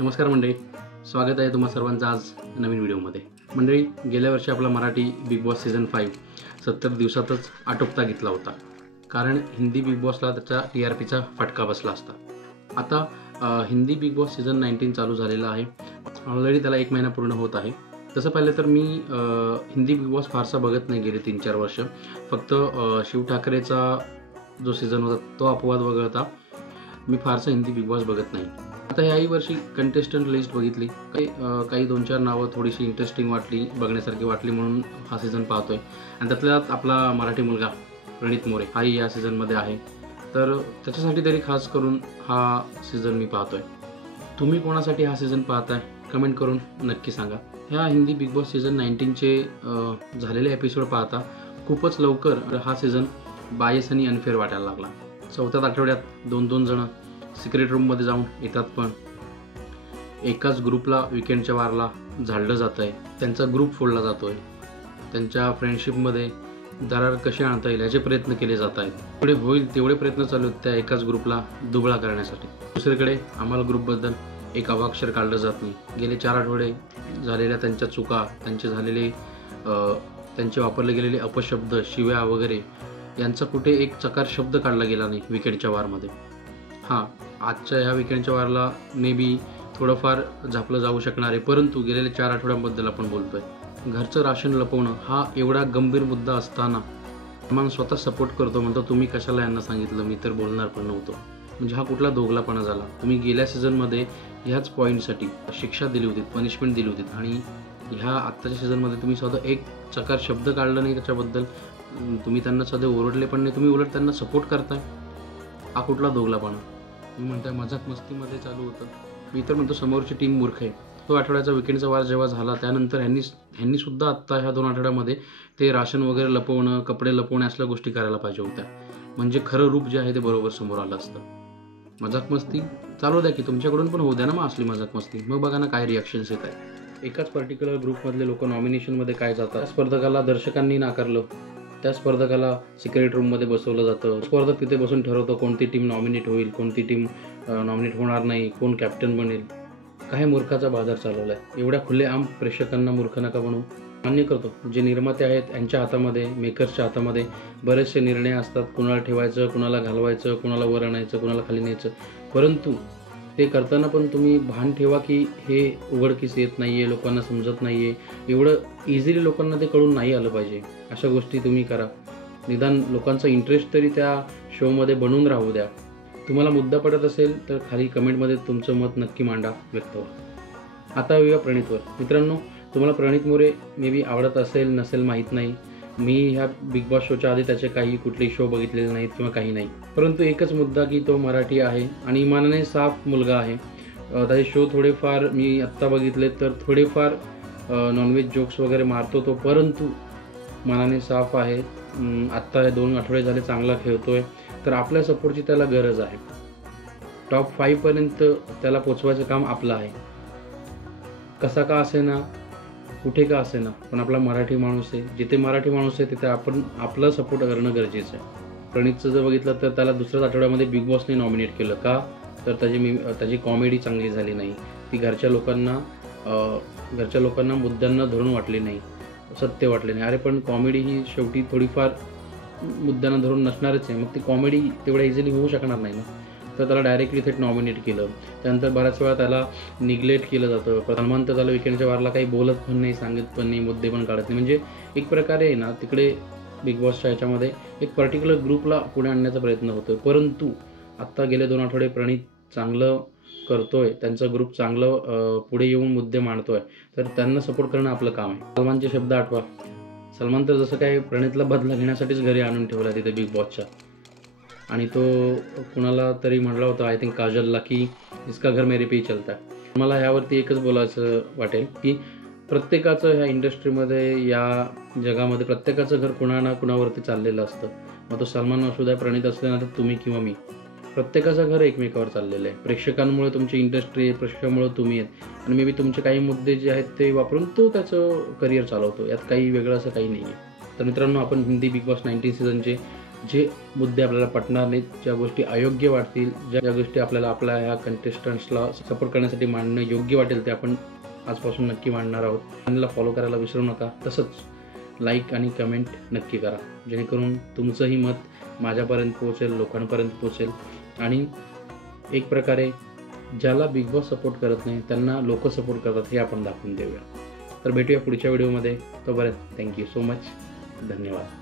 नमस्कार मंडळी, स्वागत आहे तुम्हा सर्वांचं आज नवीन व्हिडिओमध्ये। मंडळी, गेल्या वर्षी आपला मराठी बिग बॉस सीझन 5 70 दिवसातच आटोपता घेतला होता, कारण हिंदी बिग बॉसला त्याच्या TRPचा फटका बसला असता। आता हिंदी बिग बॉस सीझन 19 चालू झालेला आहे। ऑलरेडी त्याला 1 महिना पूर्ण होत आहे। तसं पाहिलं तर मी हिंदी बिग बॉस फारसा बघत नाही गेले 3-4 वर्ष। फक्त शिव ठाकरेचा जो सीझन होता तो अपवाद वगळता मी फारसा हिंदी बिग बॉस बघत नाही। आता याही वर्षी कंटेस्टंट लिस्ट बघितली, काही 2-4 नावं थोडीशी इंटरेस्टिंग वाटली, बघण्यासारखी वाटली म्हणून हा सीझन पाहतोय। आणि त्यातल्यात आपला मराठी मुलगा प्रणित मोरे हाही या सीझनमध्ये आहे, तर त्याच्यासाठी तरी खास करून हा सीझन मी पाहतोय। तुम्ही कोणासाठी हा सीझन पाहताय कमेंट करून नक्की सांगा। ह्या हिंदी बिग बॉस सीझन 19चे झालेले एपिसोड पाहता खूपच लवकर हा सीझन बायस आणि अनफेअर वाटायला लागला। 4थ्या आठवड्यात 2-2 जण सिक्रेट रूममध्ये जाऊन येतात, पण एकाच ग्रुपला विकेंडच्या वारला झाडलं जात आहे, त्यांचा ग्रुप फोडला जातोय, त्यांच्या फ्रेंडशिपमध्ये दरार कशी आणता येईल याचे प्रयत्न केले जात आहेत। पुढे होईल तेवढे प्रयत्न चालू आहेत त्या एकाच ग्रुपला दुबळा करण्यासाठी। दुसरीकडे आम्हाला ग्रुपबद्दल एक अवाक्षर काढलं जात नाही। गेले 4 आठवडे झालेल्या त्यांच्या चुका, त्यांचे वापरले गेलेले अपशब्द, शिव्या वगैरे यांचा कुठे एक चकार शब्द काढला गेला नाही विकेंडच्या वारमध्ये। हां, आजच्या ह्या विकेंडच्या वारला मे बी थोडंफार झापलं जाऊ शकणार आहे, परंतु गेलेल्या 4 आठवड्यांबद्दल आपण बोलतोय। घरचं राशन लपवणं हा एवढा गंभीर मुद्दा असताना सलमान स्वतः सपोर्ट करतो, म्हणतो तुम्ही कशाला यांना सांगितलं, मी तर बोलणार पण नव्हतो। म्हणजे हा कुठला दोघलापणा झाला? तुम्ही गेल्या सीझनमध्ये ह्याच पॉईंटसाठी शिक्षा दिली होती, पनिशमेंट दिली होती, आणि ह्या आत्ताच्या सीझनमध्ये तुम्ही स्वतः एक चकार शब्द काढला नाही त्याच्याबद्दल, तुम्ही त्यांना सध्या ओरडले पण नाही, तुम्ही उलट त्यांना सपोर्ट करताय। हा कुठला दोघलापणा? तुम्ही म्हणताय मजाक मस्तीमध्ये चालू होतं, मी तर म्हणतो समोरची टीम मूर्ख आहे। तो आठवड्याचा विकेंडचा वार जेव्हा झाला त्यानंतर ह्यांनी सुद्धा आत्ता ह्या 2 आठवड्यामध्ये ते राशन वगैरे लपवणं, कपडे लपवणे असल्या गोष्टी करायला पाहिजे होत्या, म्हणजे खरं रूप जे आहे ते बरोबर समोर आलं असतं। मजाक मस्ती चालू द्या की, तुमच्याकडून पण होऊ द्या ना मग असली मजाक मस्ती, मग बघा ना काय रिॲक्शन्स येत आहेत। एकाच पर्टिक्युलर ग्रुपमधले लोक नॉमिनेशनमध्ये काय जातात, स्पर्धकाला दर्शकांनी नाकारलं, त्या स्पर्धकाला सिक्रेट रूममध्ये बसवलं जातं, स्पर्धक तिथे बसून ठरवतो कोणती टीम नॉमिनेट होईल, कोणती टीम नॉमिनेट होणार नाही, कोण कॅप्टन बनेल। काय मूर्खाचा बाजार चालवला आहे? एवढ्या खुलेआम प्रेक्षकांना मूर्ख नका बनवू। मान्य करतो, जे निर्माते आहेत यांच्या हातामध्ये, मेकर्सच्या हातामध्ये बरेचसे निर्णय असतात, कुणाला ठेवायचं, कुणाला घालवायचं, कुणाला वर आणायचं, कुणाला खाली न्यायचं, परंतु ते करताना पण तुम्ही भान ठेवा की हे उघडकीस येत नाही आहे, लोकांना समजत नाही आहे, एवढं इझिली लोकांना ते कळून नाही आलं पाहिजे। अशा गोष्टी तुम्ही करा, निदान लोकांचा इंटरेस्ट तरी त्या शोमध्ये बनून राहू द्या। तुम्हाला मुद्दा पडत असेल तर खाली कमेंटमध्ये तुमचं मत नक्की मांडा, व्यक्त व्हा। आता येऊया प्रणितवर। मित्रांनो, तुम्हाला प्रणित मोरे मे बी आवडत असेल नसेल माहीत नाही, मी ह्या बिग बॉस शोच्या आधी त्याचे काही कुठलेही शो बघितलेले नाहीत किंवा काही नाही, परंतु एकच मुद्दा की तो मराठी आहे आणि इमानाने साफ मुलगा आहे। त्याचे शो थोडेफार मी आत्ता बघितले तर थोडेफार नॉनव्हेज जोक्स वगैरे मारतो तो, परंतु मनाने साफ आहे। आत्ता 2 आठवडे झाले चांगला खेळतोय, तर आपल्या सपोर्टची त्याला गरज आहे। टॉप 5 पर्यंत त्याला पोचवायचं काम आपलं आहे। कसा का असेना, कुठे का असेना, पण आपला मराठी माणूस आहे, जिथे मराठी माणूस आहे तिथे आपण आपलं सपोर्ट करणं गरजेचं आहे। प्रणितचं जर बघितलं तर त्याला दुसऱ्याच आठवड्यामध्ये बिग बॉसने नॉमिनेट केलं का, तर त्याची कॉमेडी चांगली झाली नाही, ती घरच्या लोकांना मुद्द्यांना धरून वाटली नाही, सत्य वाटले नाही। अरे पण कॉमेडी ही शेवटी थोडीफार मुद्द्यांना धरून नसणारच आहे, मग ती कॉमेडी तेवढ्या इझिली होऊ शकणार नाही ना, तर त्याला डायरेक्टली थेट नॉमिनेट केलं। त्यानंतर बऱ्याच वेळा त्याला निग्लेक्ट केलं जातं। सलमान तर त्याला विकेंडच्या वारला काही बोलत पण नाही, सांगत पण नाही, मुद्दे पण काढत नाही, म्हणजे एक प्रकारे आहे ना तिकडे बिग बॉसच्या ह्याच्यामध्ये एक पर्टिक्युलर ग्रुपला पुढे आणण्याचा प्रयत्न होतोय। परंतु आत्ता गेले 2 आठवडे प्रणित चांगलं करतोय, त्यांचा ग्रुप चांगलं पुढे येऊन मुद्दे मांडतोय, तर त्यांना सपोर्ट करणं आपलं काम आहे। सलमानचे शब्द आठवा, सलमान तर जसं काय प्रणितला बदला घेण्यासाठीच घरी आणून ठेवला तिथे बिग बॉसच्या, आणि तो कुणाला तरी म्हटला होता, आय थिंक काजलला, की इसका घर मेरे पे ही चलता है। मला ह्यावरती एकच बोलायचं वाटेल की प्रत्येकाचं ह्या इंडस्ट्रीमध्ये, या जगामध्ये प्रत्येकाचं घर कुणा ना कुणावरती चाललेलं असतं, मग तो सलमान असू द्या, प्रणित असू द्या, तर तुम्ही किंवा मी, प्रत्येकाचं घर एकमेकावर चाललेलं आहे। प्रेक्षकांमुळे तुमची इंडस्ट्री आहे, प्रेक्षकांमुळे तुम्ही आहेत, आणि मे बी तुमचे काही मुद्दे जे आहेत ते वापरून तो त्याचं करिअर चालवतो, यात काही वेगळं असं काही नाही आहे। तर मित्रांनो, आपण हिंदी बिग बॉस 19 सीझनचे जे मुद्दे आपल्याला पटणार नाहीत, ज्या गोष्टी अयोग्य वाटतील, ज्या गोष्टी आपल्याला आपल्या ह्या कंटेस्टंट्सला सपोर्ट करण्यासाठी मांडणं योग्य वाटेल ते आपण आजपासून नक्की मांडणार आहोत. चॅनलला फॉलो करायला विसरू नका. तसंच लाईक आणि कमेंट नक्की करा, जेणेकरून तुमचंही मत माझ्यापर्यंत पोहोचेल, लोकांपर्यंत पोहोचेल आणि एक प्रकारे ज्याला बिग बॉस सपोर्ट करत नाही त्यांना लोक सपोर्ट करतात हे आपण दाखवून देऊया. तर भेटूया पुढच्या व्हिडिओमध्ये. तोपर्यंत थँक्यू सो मच. धन्यवाद.